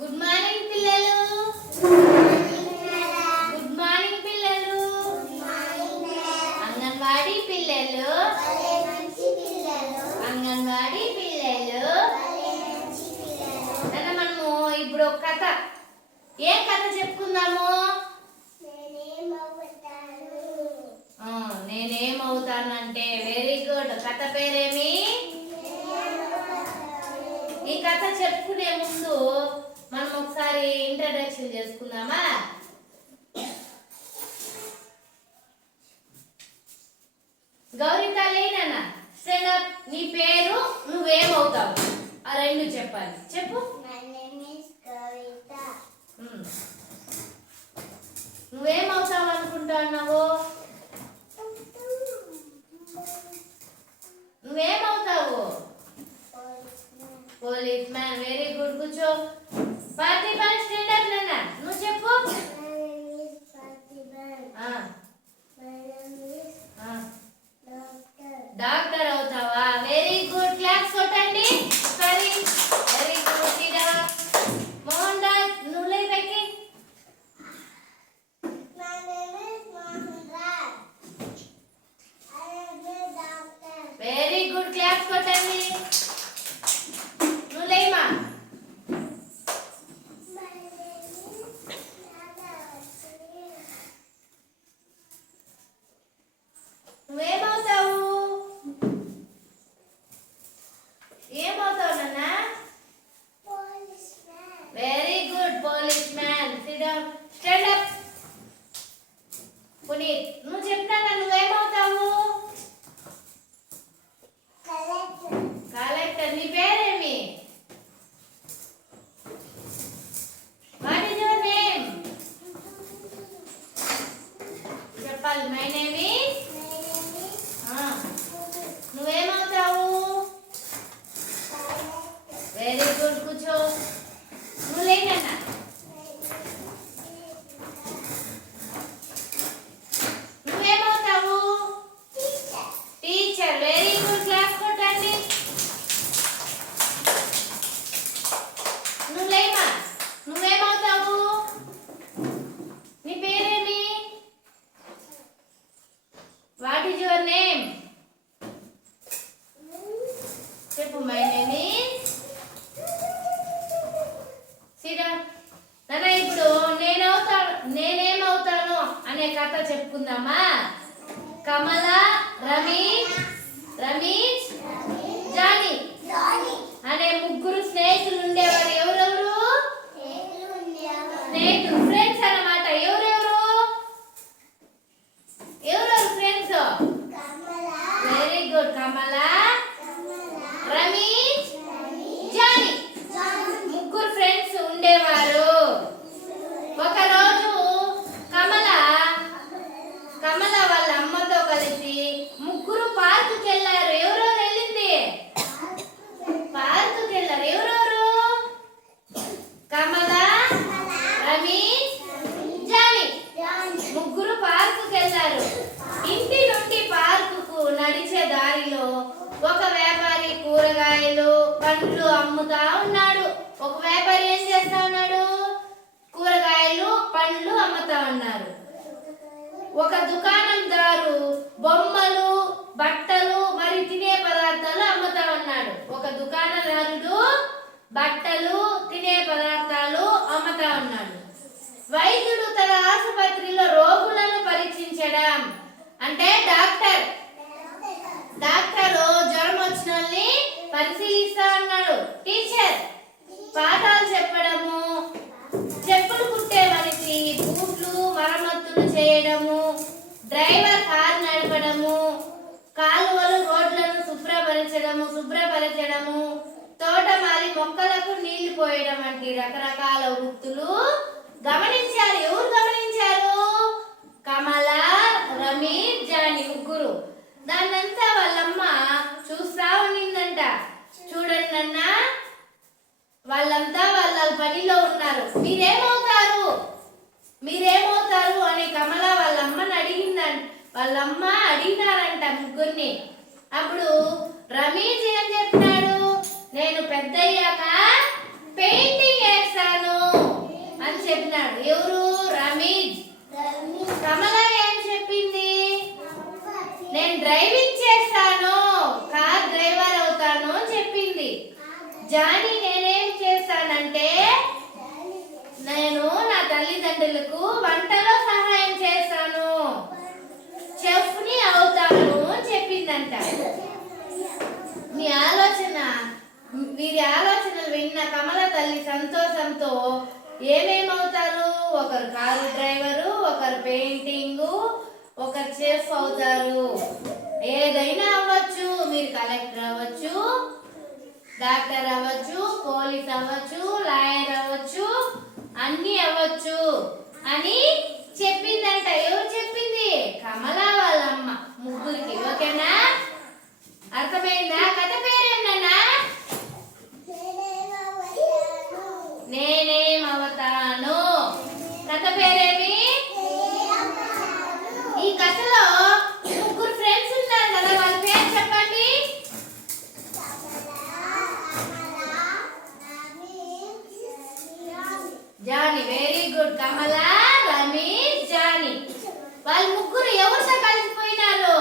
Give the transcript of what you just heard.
Good morning పిల్లలు. Good morning పిల్లలు. అంగన్వాడీ పిల్లలు. అంగన్వాడీ పిల్లలు. మనము ఇప్పుడు ఒక కథ. ఏ కథ చెప్పుకుందాము? నేనేమవుతానంటే వెరీ గుడ్ కథ పేరేమి? ఈ కథ చెప్పుకునే ముందు మనం ఒకసారి ఇంట్రడక్షన్ చేసుకుందామా? గౌరీ లేనన్న స్టాండ్ అప్ నీ పేరు నువ్వేమవుతావు? ఆ రెండు చెప్పాలి. చెప్పు. నువ్వేమవుతావు అనుకుంటున్నావు నువ్వేమవుతావు పోలీస్ మ్యాన్ వెరీ గుడ్ కూర్చో పార్టిపల్ స్టాండ్ అప్ నాన్న నువ్వు చెప్పు ఆ, ఆ. డాక్టర్ అవుతావా వెరీ గుడ్ క్లాప్స్ కొట్టండి సరే వెరీ గుడ్ సీదా మోహన్ దాస్ నువ్వు లే పైకి వెరీ గుడ్ క్లాప్స్ కొట్టండి నువ్వు లేమా నువ్వేమవుతావు ఏమవుతావు నాన్న very good police man stand up Puneeth నువ్వు చెప్తానా నువ్వేమవుతావు కలెక్టర్ నీ పేరేమి వాట్ ఇస్ యువర్ నేమ్ చెప్పాలి మై నేమ్ ఈస్ నువ్వేమవుతావు వెరీ గుడ్ కూర్చో నువ్వు లేనన్నా నువ్వేమవుతావు టీచర్ వెరీ గుడ్ క్లాస్ కొట్టండి నువ్వు లేమా నువ్వేమవుతావు నీ పేరేమి వాట్ ఈజ్ యువర్ నేమ్ చెప్పు మై నేమ్ ఈస్ సిరా నాన్న ఇప్పుడు నేనవుతాను నేనేమవుతాను అనే కథ చెప్పుకుందామా? కమలా రమేష్ రమేష్ జానీ అనే ముగ్గురు స్నేహితులు ఉండేవారు ఎవరెవరు స్నేహితులు ఫ్రెండ్స్ అన్నమాట ఎవరెవరు ఎవరెవరు friends very good Kamala Ramesh Johnny ముగ్గురు ఫ్రెండ్స్ ఉండేవారు ఒకరోజు కమల కమల వాళ్ళ అమ్మతో కలిసి ముగ్గురు పార్కుకి వెళ్ళారు ఎవరెవరు వెళ్ళింది పార్కుకి వెళ్ళారు ఎవరెవరు కమల రమేష్ జానీ ముగ్గురు పార్కుకి వెళ్ళారు. ఇంటి నుండి పార్కుకు నడిచే దారిలో ఒక వ్యాపారి కూరగాయలు పండ్లు అమ్ముతా ఉన్నాడు. ఒక వ్యాపారి ఏం చేస్తా ఉన్నాడు? కూరగాయలు పండ్లు అమ్ముతా ఉన్నారు. ఒక దుకాణందారు బొమ్మలు బట్టలు మరి తినే పదార్థాలు అమ్ముతా ఉన్నాడు. ఒక దుకాణదారుడు బట్టలు తినే పదార్థాలు అమ్ముతా ఉన్నాడు వైద్యుడు తన ఆసుపత్రిలో రోగులను పరీక్షించడం. అంటే డాక్టర్. డాక్టర్ జ్వరం వచ్చిన వాళ్ళని పరిశీలిస్తా ఉన్నాడు టీచర్ పాఠాలు చెప్పడము చెప్పులు కుట్టే మనిషి బూట్లు మరమ్మతులు చేయడము డ్రైవర్ కారు నడపడము కాలువలు రోడ్లను శుభ్రపరచడము శుభ్రపరచడము తోటమాలి మొక్కలకు నీళ్ళు పోయడం వంటి రకరకాల వృత్తులు గమనించారు ఎవరు గమనించారు? కమల రమేష్ జాని ముగ్గురు. దాన్నంతా వాళ్ళమ్మ చూస్తా ఉన్నిందంట చూడండి అన్న వాళ్ళంతా వాళ్ళ పనిలో ఉన్నారు. మీరేమవుతారు? మీరేమవుతారు అని కమల వాళ్ళ అమ్మని అడిగిందంట వాళ్ళమ్మ అడిగినారంట ముగ్గురిని. అప్పుడు రమేష్ ఏం చెప్పినాడు నేను పెద్దయ్యాక పెయింటింగ్ చెప్పినాడు? ఎవరు? రమీజ్. కమల ఏం చెప్పింది? నేను డ్రైవింగ్ చేస్తాను కార్ డ్రైవర్ అవుతాను అని చెప్పింది. జానీ నేనేం చేస్తానంటే నేను నా తల్లిదండ్రులకు వంటలో సహాయం చేస్తాను. చెఫ్ని అవుతాను అని చెప్పిందంట. మీ ఆలోచన వీరి ఆలోచనలు విన్న కమల తల్లి సంతోషంతో ఏమేమవుతారు? ఒకరు కారు డ్రైవరు ఒకరు పెయింటింగ్ ఒకరు చెఫ్ అవుతారు. ఏదైనా అవ్వచ్చు. మీరు కలెక్టర్ అవ్వచ్చు డాక్టర్ అవ్వచ్చు పోలీస్ అవ్వచ్చు లాయర్ అవ్వచ్చు అన్ని అవ్వచ్చు. అని Johnny very good Kamala Ramesh Johnny. వాళ్ళు ముగ్గురు ఎవరితో కలిసిపోయినారు